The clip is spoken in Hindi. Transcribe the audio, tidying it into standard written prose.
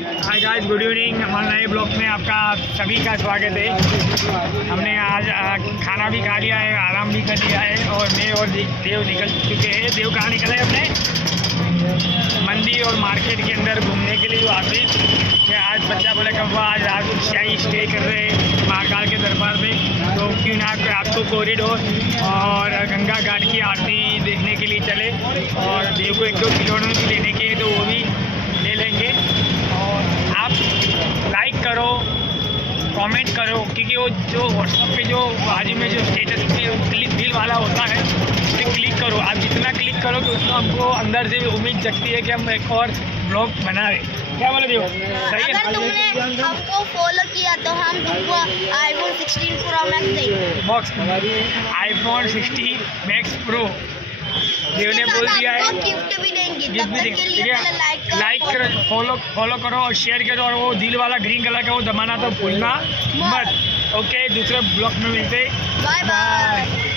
Hi guys, good evening. हमारे नए ब्लॉग में आपका सभी का स्वागत है। हमने आज खाना भी खा लिया है, आराम भी कर लिया है और मैं और देव निकल चुके हैं। देव कहाँ निकले अपने मंडी और मार्केट के अंदर घूमने के लिए वापिस। आज बच्चा बोला कि वो आज रात शाही स्टे कर रहे हैं महाकाल के दरबार में, तो क्यों ना आपको कॉरिडोर और गंगा घाट की आरती देखने के लिए चले। और देव को 1-2 खिलौने भी लेने के, तो वो भी ले लेंगे। और आप लाइक करो, कमेंट करो, क्योंकि वो जो व्हाट्सएप पे जो बाजू में जो स्टेटस पे क्लिक दिल वाला होता है उस पर क्लिक करो। आप जितना क्लिक करो तो उसमें हमको अंदर से उम्मीद जगती है कि हम एक और ब्लॉग बना रहे। क्या बोले देव, सही है? अगर तुमने हमको फॉलो किया तो हम तुमको iPhone 16 Pro Max देंगे। बॉक्स iPhone 16 Max Pro देव ने बोल दिया है, गिफ्ट भी देंगे। गिफ्ट भी देंगे। ठीक है, लाइक करो, फॉलो करो और शेयर करो, और वो दिल वाला ग्रीन कलर का वो दबाना तो भूलना मत। ओके, दूसरे ब्लॉग में मिलते। Bye bye.